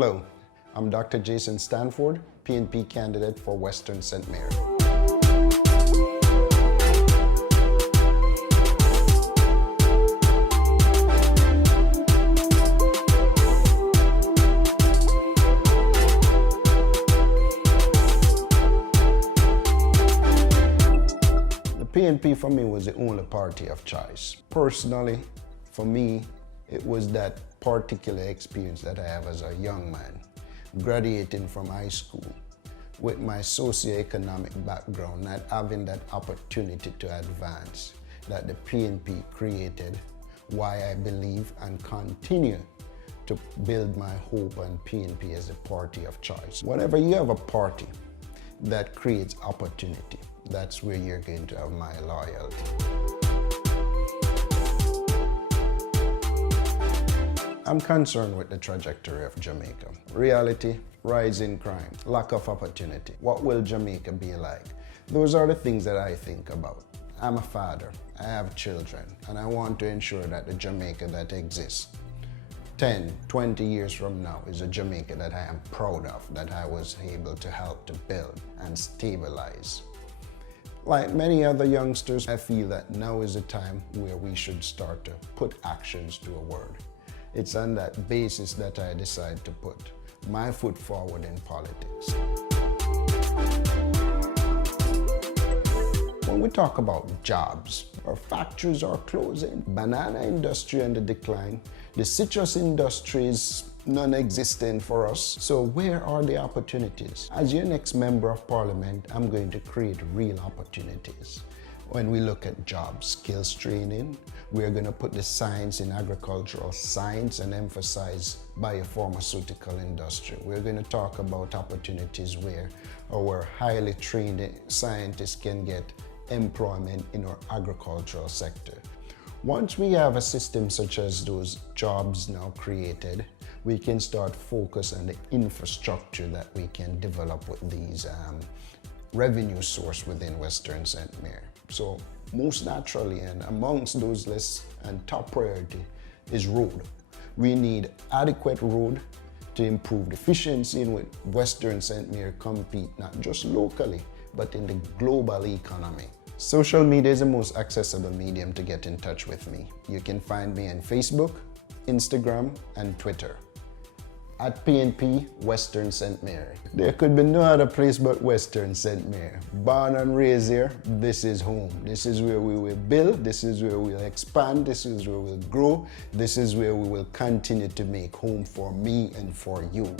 Hello, I'm Dr. Jason Stanford, PNP candidate for Western St. Mary. PNP for me was the only party of choice. Personally, for me, it was that particular experience that I have as a young man, graduating from high school with my socioeconomic background, not having that opportunity to advance that the PNP created, why I believe and continue to build my hope on PNP as a party of choice. Whenever you have a party that creates opportunity, that's where you're going to have my loyalty. I'm concerned with the trajectory of Jamaica. Reality, rising crime, lack of opportunity. What will Jamaica be like? Those are the things that I think about. I'm a father, I have children, and I want to ensure that the Jamaica that exists 10, 20 years from now is a Jamaica that I am proud of, that I was able to help to build and stabilize. Like many other youngsters, I feel that now is the time where we should start to put actions to a word. It's on that basis that I decide to put my foot forward in politics. When we talk about jobs, our factories are closing, banana industry on the decline, the citrus industry is non-existent for us. So where are the opportunities? As your next member of parliament, I'm going to create real opportunities. When we look at jobs, skills training, we're going to put the science in agricultural science and emphasize biopharmaceutical industry. We're going to talk about opportunities where our highly trained scientists can get employment in our agricultural sector. Once we have a system such as those jobs now created, we can start focus on the infrastructure that we can develop with these revenue source within Western St. Mary. So most naturally and amongst those lists and top priority is road. We need adequate road to improve the efficiency in which Western St. Mary compete not just locally but in the global economy. Social media is the most accessible medium to get in touch with me. You can find me on Facebook, Instagram, and Twitter at PNP Western St. Mary. There could be no other place but Western St. Mary. Born and raised here, this is home. This is where we will build, this is where we'll expand, this is where we'll grow, this is where we will continue to make home for me and for you.